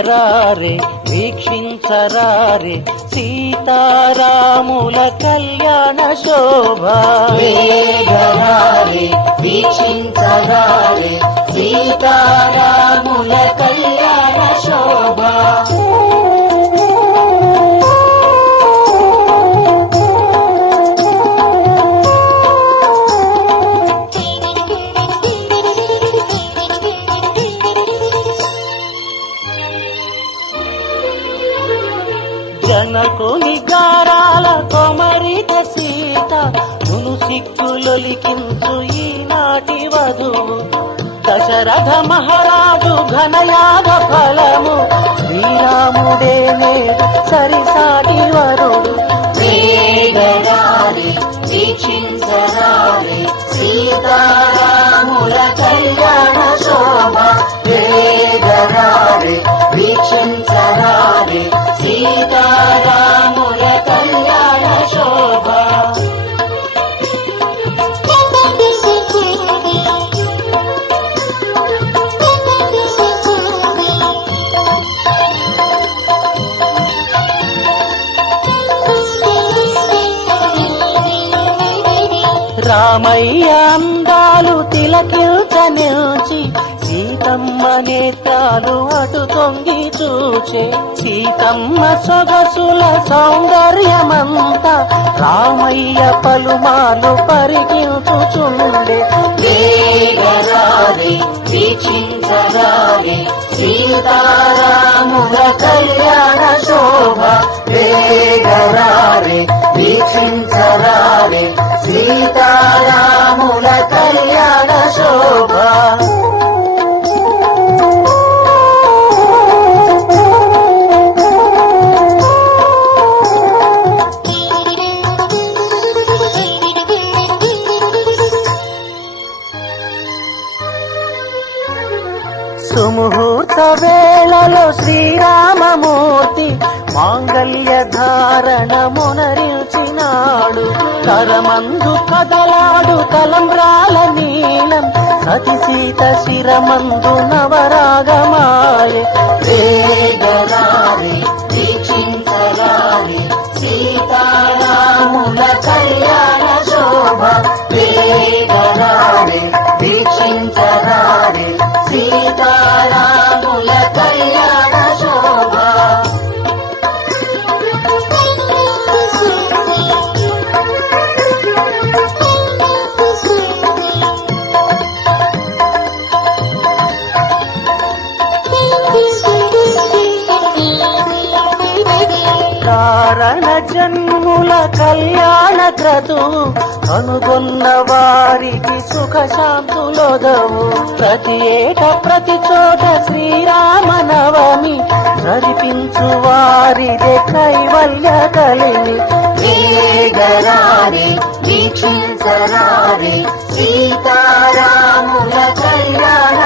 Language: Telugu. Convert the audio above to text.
వేగరారే వీక్షించరారే సీతారాముల కళ్యాణ శోభ. వేగరారే వీక్షించరారే సీతారాముల కళ్యాణ శోభ. జనకుని గారాల కొమరిక సీత మును సిక్కులొలికించు ఈనాటి వధువు. దశరథ మహారాజు ఘనయాగ ఫలము శ్రీరాముడే నేడు సరిసాటి వరుడు. వేగరారే వీక్షించరారే సీతారాముల కళ్యాణ శోభ. వేగరారే వీక్షించరారే సీతారాముల కళ్యాణ శోభ. రామయ్య అందాలు తిలకిల్చనిల్చి సీతమ్మ నేత్రాలు అటు తొంగి చూచే. సీతమ్మ సొగసుల సౌందర్యమంతా రామయ్య పలుమాలు పరికించుచుండే. వేగరారే వీక్షించరారే సీతారాముల కళ్యాణ శోభ. వేగరారే వీక్షించరారే సీతారాముల కళ్యాణ శోభ. సుముహూర్త వేళలో శ్రీరామమూర్తి మాంగళ్య ధారణ మునరించినాడు. కరమందు కదలాడు తలంబ్రాల నీలం సతి సీత శిరమందు నవరాగమాయే. వేగరారే వీక్షించరారే సీతారాముల కళ్యాణ శోభ. వేగరారే వీక్షించరారే సీతారాముల కళ్యాణ శోభ. కారణ జన్ముల కళ్యాణ క్రతువు కనుగొన్న వారికి సుఖ శాంతులొదవు. ప్రతి ఏట ప్రతి చోట శ్రీరామనవమి జరిపించు వారిదే కైవల్య కలిమి. వేగరారే వీక్షించరారే సీతారాముల కళ్యాణ